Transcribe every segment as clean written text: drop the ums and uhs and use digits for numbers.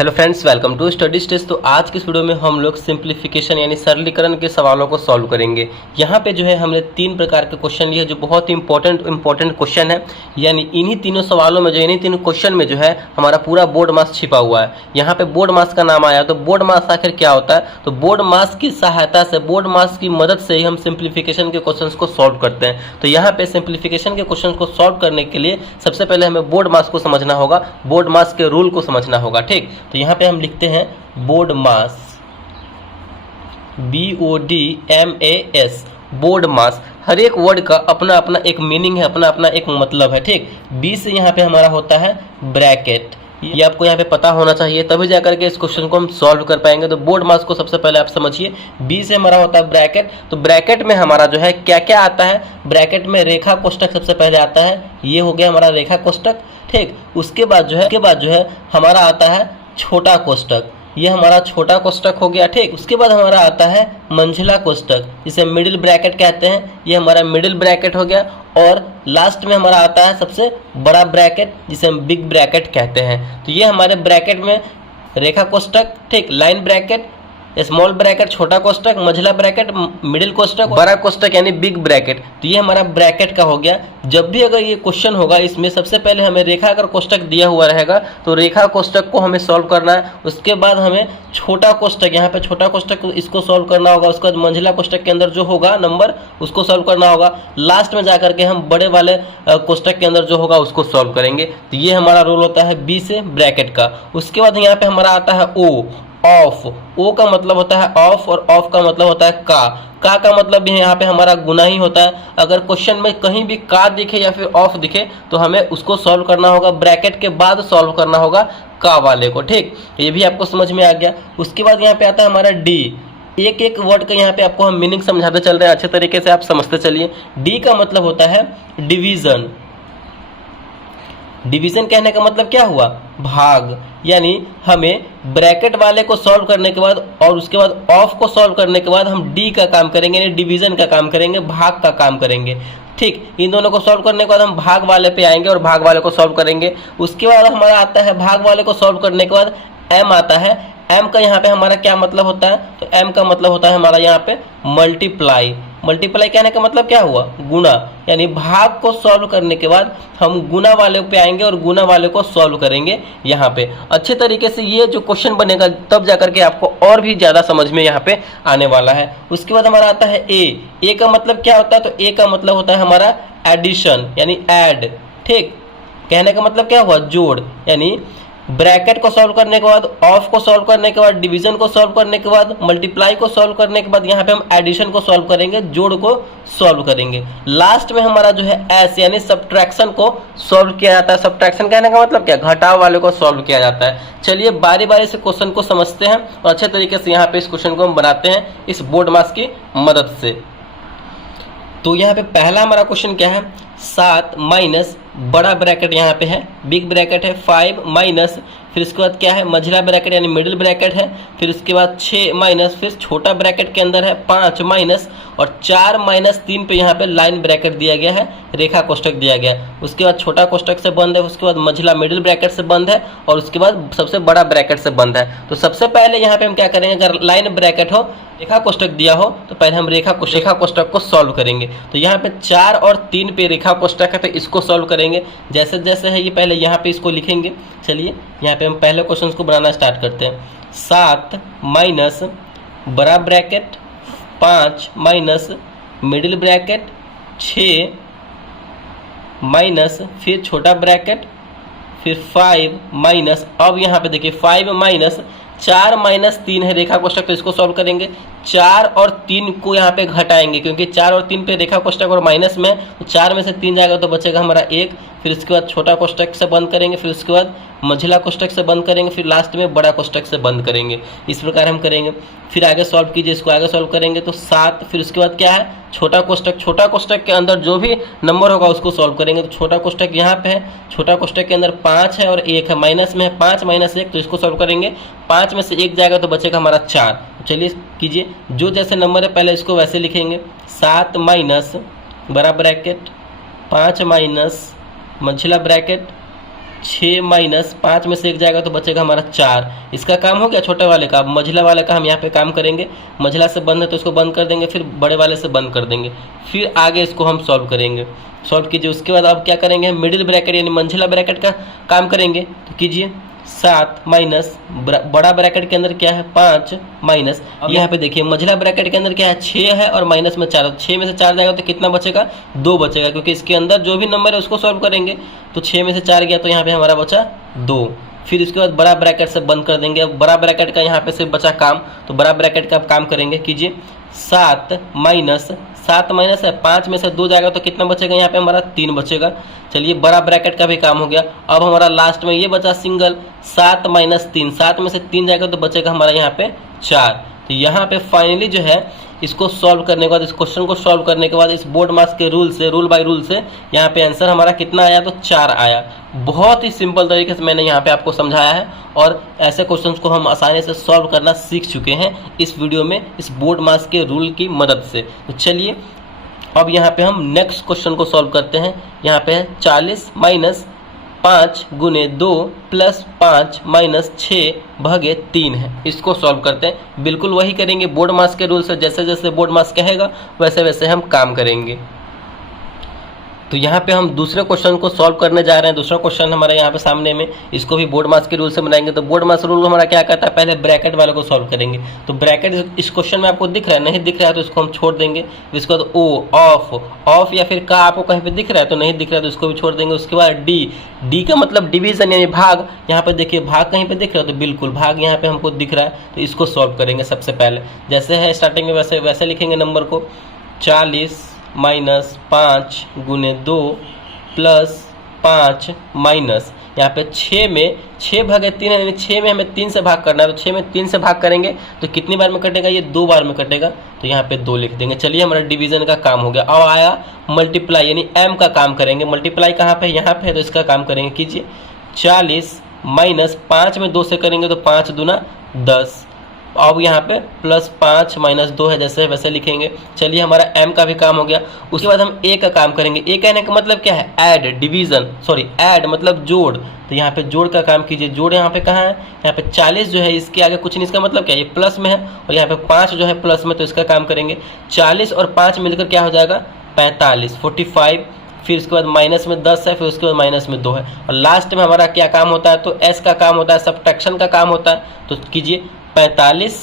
Hello friends, welcome to study stage. तो आज की इस वीडियो में हम लोग सिंप्लीफिकेशन यानी सरलीकरण के सवालों को सॉल्व करेंगे। यहाँ पे जो है हमने 3 प्रकार के क्वेश्चन लिए जो बहुत ही इंपॉर्टेंट क्वेश्चन है। यानी इन्हीं तीनों सवालों में जो इन्हीं तीनों क्वेश्चन में जो है हमारा पूरा बोर्ड मास छिपा हुआ है। यहाँ पे बोर्ड मास का नाम आया, तो बोर्ड मास आखिर क्या होता है? तो बोर्ड मास की सहायता से, बोर्ड मास की मदद से ही हम सिंप्लीफिकेशन के क्वेश्चन को सॉल्व करते हैं। तो यहाँ पे सिंप्लीफिकेशन के क्वेश्चन को सॉल्व करने के लिए सबसे पहले हमें बोर्ड मास को समझना होगा, बोर्ड मास के रूल को समझना होगा। ठीक, तो यहाँ पे हम लिखते हैं बोर्ड मास, BODMAS, बोर्ड मास। हर एक वर्ड का अपना अपना एक मीनिंग है, अपना अपना एक मतलब है। ठीक, बी से यहाँ पे हमारा होता है ब्रैकेट, ये आपको यहाँ पे पता होना चाहिए, तभी जाकर के इस क्वेश्चन को हम सॉल्व कर पाएंगे। तो बोर्ड मास को सबसे पहले आप समझिए। बी से हमारा होता है ब्रैकेट, तो ब्रैकेट में हमारा जो है क्या क्या आता है? ब्रैकेट में रेखा कोष्ठक सबसे पहले आता है, ये हो गया हमारा रेखा कोष्ठक। ठीक, उसके बाद जो है हमारा आता है छोटा कोष्ठक, ये हमारा छोटा कोष्ठक हो गया। ठीक, उसके बाद हमारा आता है मंझला कोष्ठक, जिसे मिडिल ब्रैकेट कहते हैं, ये हमारा मिडिल ब्रैकेट हो गया। और लास्ट में हमारा आता है सबसे बड़ा ब्रैकेट, जिसे हम बिग ब्रैकेट कहते हैं। तो ये हमारे ब्रैकेट में रेखा कोष्ठक, ठीक, लाइन ब्रैकेट, स्मॉल ब्रैकेट छोटा कोष्ठक, मझला ब्रैकेट मिडिल कोष्ठक, बड़ा कोष्ठक यानी बिग ब्रैकेट। तो ये हमारा ब्रैकेट का हो गया। जब भी अगर ये क्वेश्चन होगा इसमें सबसे पहले हमें रेखा अगर कोष्ठक दिया हुआ रहेगा तो रेखा कोष्ठक को हमें सॉल्व करना है। उसके बाद हमें छोटा कोष्ठक, यहाँ पे छोटा कोष्ठक इसको सॉल्व करना होगा। उसके बाद मंझला कोष्ठक के अंदर जो होगा नंबर उसको सॉल्व करना होगा। लास्ट में जाकर के हम बड़े वाले कोष्ठक के अंदर जो होगा उसको सॉल्व करेंगे। तो ये हमारा रोल होता है बी से ब्रैकेट का। उसके बाद यहाँ पे हमारा आता है ओ, ऑफ। ओ का मतलब होता है ऑफ और ऑफ का मतलब होता है का मतलब भी यहाँ पे हमारा गुना ही होता है। अगर क्वेश्चन में कहीं भी का दिखे या फिर ऑफ दिखे तो हमें उसको सॉल्व करना होगा, ब्रैकेट के बाद सॉल्व करना होगा का वाले को। ठीक, ये भी आपको समझ में आ गया। उसके बाद यहाँ पे आता है हमारा डी। एक एक वर्ड का यहाँ पे आपको हम मीनिंग समझाते चल रहे हैं, अच्छे तरीके से आप समझते चलिए। डी का मतलब होता है डिवीजन। डिवीजन कहने का मतलब क्या हुआ? भाग। यानी हमें ब्रैकेट वाले को सॉल्व करने के बाद और उसके बाद ऑफ को सॉल्व करने के बाद हम डी का काम करेंगे, यानी डिवीजन का काम करेंगे, भाग का काम करेंगे। ठीक, इन दोनों को सॉल्व करने के बाद हम भाग वाले पे आएंगे और भाग वाले को सॉल्व करेंगे। उसके बाद हमारा आता है भाग वाले को सॉल्व करने के बाद एम आता है। एम का यहाँ पे हमारा क्या मतलब होता है? तो एम का मतलब होता है हमारा यहाँ पे मल्टीप्लाई। मल्टीप्लाई कहने का मतलब क्या हुआ? गुना। यानी भाग को सॉल्व करने के बाद हम गुना वाले पे आएंगे और गुना वाले को सॉल्व करेंगे यहाँ पे। अच्छे तरीके से ये जो क्वेश्चन बनेगा तब जाकर के आपको और भी ज़्यादा समझ में यहाँ पे आने वाला है। उसके बाद हमारा आता है ए का मतलब क्या होता है? तो ए का मतलब होता है हमारा एडिशन, यानी ऐड। ठीक, कहने का मतलब क्या हुआ? जोड़। यानी ब्रैकेट को सॉल्व करने के बाद, ऑफ को सॉल्व करने के बाद, डिवीजन को सॉल्व करने के बाद, मल्टीप्लाई को सॉल्व करने के बाद यहाँ पे हम एडिशन को सॉल्व करेंगे, जोड़ को सॉल्व करेंगे। लास्ट में हमारा जो है एस यानी सब्ट्रैक्शन को सॉल्व किया जाता है। सब्ट्रैक्शन कहने का मतलब क्या? घटाव वाले को सॉल्व किया जाता है। चलिए बारी बारी से क्वेश्चन को समझते हैं और अच्छे तरीके से यहाँ पे इस क्वेश्चन को हम बनाते हैं इस बोर्ड मास की मदद से। तो यहाँ पे पहला हमारा क्वेश्चन क्या है? 7 माइनस बड़ा ब्रैकेट यहाँ पे है, बिग ब्रैकेट है, 5 माइनस, फिर उसके बाद क्या है? मझला ब्रैकेट यानी मिडिल ब्रैकेट है, फिर उसके बाद 6 माइनस, फिर छोटा ब्रैकेट के अंदर है 5 माइनस और 4 माइनस 3 पे यहाँ पे लाइन ब्रैकेट दिया गया है, रेखा कोष्ठक दिया गया है। उसके बाद छोटा कोष्ठक से बंद है, उसके बाद मझला मिडिल ब्रैकेट से बंद है और उसके बाद सबसे बड़ा ब्रैकेट से बंद है। तो सबसे पहले यहाँ पे हम क्या करेंगे? अगर लाइन ब्रैकेट हो, रेखा कोष्ठक दिया हो तो पहले हम रेखा कोष्ठक को सॉल्व करेंगे। तो यहाँ पे 4 और 3 पे रेखा कोष्ठक है तो इसको सॉल्व करेंगे। जैसे जैसे है ये पहले यहाँ पे इसको लिखेंगे। चलिए यहाँ पे हम पहले क्वेश्चन को बनाना स्टार्ट करते हैं। 7 माइनस बड़ा bracket, 5 minus middle bracket, 6 minus फिर छोटा ब्रैकेट, फिर 5 माइनस, अब यहाँ पे देखिए 5 माइनस 4 माइनस 3 है रेखा कोष्ठक, तो इसको सॉल्व करेंगे। 4 और 3 को यहाँ पे घटाएंगे क्योंकि 4 और 3 पे रेखा कोष्ठक और माइनस में, तो 4 में से 3 जाएगा तो बचेगा हमारा 1। फिर उसके बाद छोटा कोष्ठक से बंद करेंगे, फिर उसके बाद मझला कोष्ठक से बंद करेंगे, फिर लास्ट में बड़ा कोष्ठक से बंद करेंगे। इस प्रकार हम करेंगे। फिर आगे सॉल्व कीजिए, इसको आगे सॉल्व करेंगे तो 7, फिर उसके बाद क्या है? छोटा कोष्ठक। छोटा कोष्ठक के अंदर जो भी नंबर होगा उसको सॉल्व करेंगे। तो छोटा कोष्ठक यहाँ पे है, छोटा कोष्ठक के अंदर 5 है और 1 है, माइनस में है 5 माइनस 1, तो इसको सॉल्व करेंगे। 5 में से 1 जाएगा तो बचेगा हमारा 4। चलिए कीजिए, जो जैसे नंबर है पहले इसको वैसे लिखेंगे। 7 माइनस बड़ा ब्रैकेट, 5 माइनस मझला ब्रैकेट, 6 माइनस 5 में से 1 जाएगा तो बचेगा हमारा 4। इसका काम हो गया छोटे वाले का। अब मझिला वाले का हम यहाँ पे काम करेंगे। मझिला से बंद है तो इसको बंद कर देंगे, फिर बड़े वाले से बंद कर देंगे, फिर आगे इसको हम सॉल्व करेंगे। सॉल्व कीजिए। उसके बाद अब क्या करेंगे, मिडिल ब्रैकेट यानी मंझिला ब्रैकेट का काम करेंगे। तो कीजिए 7 माइनस बड़ा ब्रैकेट के अंदर क्या है 5 माइनस, यहाँ पे देखिए मझिला ब्रैकेट के अंदर क्या है 6 है और माइनस में 4। 6 में से 4 जाएगा तो कितना बचेगा 2 बचेगा, क्योंकि इसके अंदर जो भी नंबर है उसको सॉल्व करेंगे। तो 6 में से 4 गया तो यहाँ पे हमारा बचा 2। फिर इसके बाद बड़ा ब्रैकेट से बंद कर देंगे। अब बड़ा ब्रैकेट का यहाँ पे सिर्फ बचा काम, तो बड़ा ब्रैकेट का काम करेंगे। कीजिए 7 माइनस 5 में से 2 जाएगा तो कितना बचेगा यहाँ पे हमारा 3 बचेगा। चलिए बड़ा ब्रैकेट का भी काम हो गया। अब हमारा लास्ट में ये बचा सिंगल 7 माइनस 3। 7 में से 3 जाएगा तो बचेगा हमारा यहाँ पे 4। तो यहाँ पे फाइनली जो है इसको सॉल्व करने के बाद, इस क्वेश्चन को सॉल्व करने के बाद इस बोर्ड मास के रूल से, रूल बाय रूल से यहाँ पे आंसर हमारा कितना आया तो 4 आया। बहुत ही सिंपल तरीके से मैंने यहाँ पे आपको समझाया है और ऐसे क्वेश्चंस को हम आसानी से सॉल्व करना सीख चुके हैं इस वीडियो में, इस बोर्ड मास के रूल की मदद से। तो चलिए अब यहाँ पे हम नेक्स्ट क्वेश्चन को सॉल्व करते हैं। यहाँ पे है 40 माइनस 5 गुने 2 प्लस 5 माइनस 6 भागे 3 है। इसको सॉल्व करते हैं। बिल्कुल वही करेंगे बोर्ड मास के रूल से, जैसे जैसे बोर्ड मास कहेगा वैसे वैसे हम काम करेंगे। तो यहाँ पे हम दूसरे क्वेश्चन को सॉल्व करने जा रहे हैं। दूसरा क्वेश्चन हमारे यहाँ पे सामने में, इसको भी बोर्ड मास के रूल से बनाएंगे। तो बोर्ड मास रूल हमारा क्या कहता है, पहले ब्रैकेट वाले को सॉल्व करेंगे। तो ब्रैकेट इस क्वेश्चन में आपको दिख रहा है, नहीं दिख रहा है तो इसको हम छोड़ देंगे। इसके बाद ओ, ऑफ या फिर का आपको कहीं पे दिख रहा है तो नहीं दिख रहा है तो इसको भी छोड़ देंगे। उसके बाद डी का मतलब डिवीजन यानी भाग। यहाँ पे देखिए भाग कहीं पे दिख रहा है तो बिल्कुल भाग यहाँ पे हमको दिख रहा है, तो इसको सॉल्व करेंगे। सबसे पहले जैसे है स्टार्टिंग में वैसे वैसे लिखेंगे नंबर को। 40 माइनस 5 गुने 2 प्लस 5 माइनस यहाँ पे 6 में 6 भागे 3 है, यानी 6 में हमें 3 से भाग करना है। तो 6 में 3 से भाग करेंगे तो कितनी बार में कटेगा, ये 2 बार में कटेगा, तो यहाँ पे 2 लिख देंगे। चलिए हमारा डिवीजन का काम हो गया। अब आया मल्टीप्लाई यानी एम का काम करेंगे। मल्टीप्लाई कहाँ पे, यहाँ पे है, तो इसका काम करेंगे। कीजिए 40 माइनस 5 में 2 से करेंगे तो 5 दूना 10। अब यहाँ पे प्लस 5 माइनस 2 है, जैसे वैसे लिखेंगे। चलिए हमारा m का भी काम हो गया। उसके बाद हम a का काम करेंगे। a कहने का मतलब क्या है, ऐड, डिवीजन, सॉरी ऐड मतलब जोड़। तो यहाँ पे जोड़ का काम कीजिए। जोड़ यहाँ पे कहाँ है, यहाँ पे 40 जो है इसके आगे कुछ नहीं, इसका मतलब क्या है, ये प्लस में है, और यहाँ पे 5 जो है प्लस में, तो इसका काम करेंगे। 40 और 5 मिलकर क्या हो जाएगा 45, 45। फिर उसके बाद माइनस में 10 है, फिर उसके बाद माइनस में 2 है, और लास्ट में हमारा क्या काम होता है, तो s का काम होता है, सब्ट्रैक्शन का काम होता है। तो कीजिए 45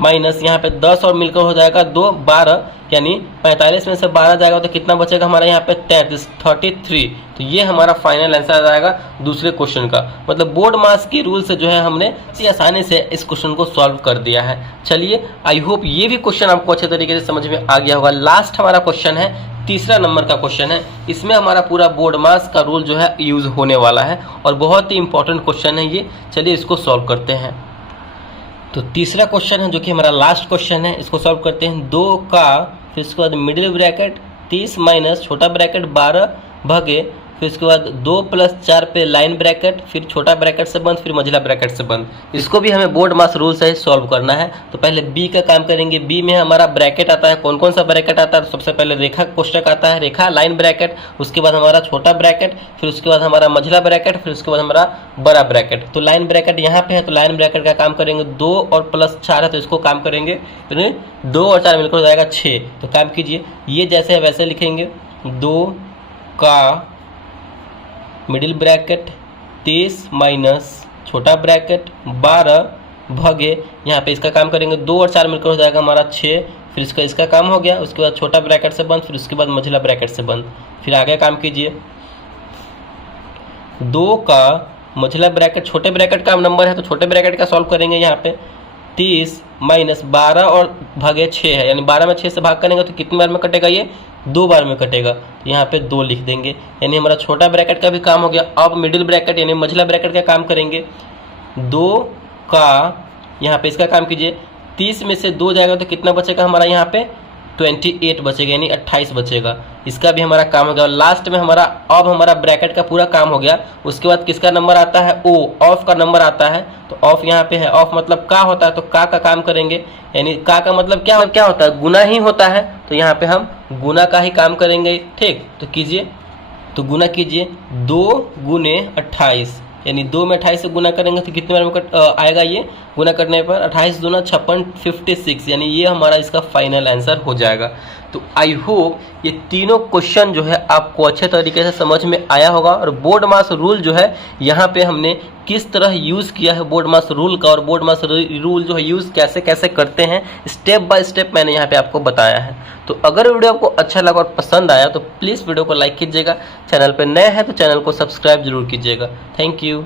माइनस यहाँ पे 10 और मिलकर हो जाएगा 2, 12, यानी 45 में से 12 जाएगा तो कितना बचेगा हमारा यहाँ पे 33। तो ये हमारा फाइनल आंसर आ जाएगा दूसरे क्वेश्चन का। मतलब बोर्ड मास की रूल से जो है हमने इतनी आसानी से इस क्वेश्चन को सॉल्व कर दिया है। चलिए आई होप ये भी क्वेश्चन आपको अच्छे तरीके से समझ में आ गया होगा। लास्ट हमारा क्वेश्चन है, तीसरा नंबर का क्वेश्चन है। इसमें हमारा पूरा बोर्ड मास का रूल जो है यूज होने वाला है और बहुत ही इंपॉर्टेंट क्वेश्चन है ये। चलिए इसको सॉल्व करते हैं। तो तीसरा क्वेश्चन है जो कि हमारा लास्ट क्वेश्चन है, इसको सॉल्व करते हैं। 2 का फिर उसके बाद मिडिल ब्रैकेट 30 माइनस छोटा ब्रैकेट 12 भागे, फिर उसके बाद 2 प्लस 4 पे लाइन ब्रैकेट, फिर छोटा ब्रैकेट से बंद, फिर मझिला ब्रैकेट से बंद। इसको भी हमें बोर्ड मास रूल से ही सॉल्व करना है। तो पहले बी का काम करेंगे। बी में हमारा ब्रैकेट आता है। कौन कौन सा ब्रैकेट आता है, तो सबसे पहले रेखा कोष्टक आता है, रेखा लाइन ब्रैकेट, उसके बाद हमारा छोटा ब्रैकेट, फिर उसके बाद हमारा मझिला ब्रैकेट, फिर उसके बाद हमारा बड़ा ब्रैकेट। तो लाइन ब्रैकेट यहाँ पे है, तो लाइन ब्रैकेट का काम करेंगे। 2 और प्लस 4 है तो इसको काम करेंगे, 2 और 4 मिलकर हो जाएगा 6। तो काम कीजिए, ये जैसे है वैसे लिखेंगे। 2 का मिडिल ब्रैकेट 30 माइनस छोटा ब्रैकेट 12 भागे, यहाँ पे इसका काम करेंगे। 2 और 4 मिलकर हो जाएगा हमारा 6। फिर इसका काम हो गया। उसके बाद छोटा ब्रैकेट से बंद, फिर उसके बाद मझिला ब्रैकेट से बंद। फिर आगे काम कीजिए। 2 का मझिला ब्रैकेट, छोटे ब्रैकेट का नंबर है तो छोटे ब्रैकेट का सॉल्व करेंगे। यहाँ पे 30 माइनस 12 और भागे 6 है, यानी 12 में 6 से भाग करेंगे तो कितनी बार में कटेगा, ये 2 बार में कटेगा। तो यहाँ पे 2 लिख देंगे, यानी हमारा छोटा ब्रैकेट का भी काम हो गया। अब मिडिल ब्रैकेट यानी मझिला ब्रैकेट का काम करेंगे। 2 का यहाँ पे इसका काम कीजिए। 30 में से 2 जाएगा तो कितना बचेगा हमारा यहाँ पे 28 बचेगा, यानी 28 बचेगा। इसका भी हमारा काम हो गया। लास्ट में हमारा अब हमारा ब्रैकेट का पूरा काम हो गया। उसके बाद किसका नंबर आता है, ओ, ऑफ का नंबर आता है। तो ऑफ यहाँ पे है। ऑफ मतलब का होता है, तो का काम करेंगे, यानी का मतलब क्या होता है, गुना ही होता है। तो यहाँ पे हम गुना का ही काम करेंगे। ठीक, तो कीजिए तो गुना कीजिए, 2 गुने 28, यानी 2 में 28 से गुना करेंगे तो कितने बार में आएगा ये गुना करने पर, 28 दूना 56, 56, यानी ये हमारा इसका फाइनल आंसर हो जाएगा। तो आई होप ये तीनों क्वेश्चन जो है आपको अच्छे तरीके से समझ में आया होगा, और बोर्ड मास रूल जो है यहाँ पे हमने किस तरह यूज़ किया है बोर्ड मास रूल का, और बोर्ड मास रूल जो है यूज़ कैसे कैसे करते हैं स्टेप बाय स्टेप मैंने यहाँ पे आपको बताया है। तो अगर वीडियो आपको अच्छा लगा और पसंद आया तो प्लीज़ वीडियो को लाइक कीजिएगा, चैनल पर नए हैं तो चैनल को सब्सक्राइब जरूर कीजिएगा। Thank you.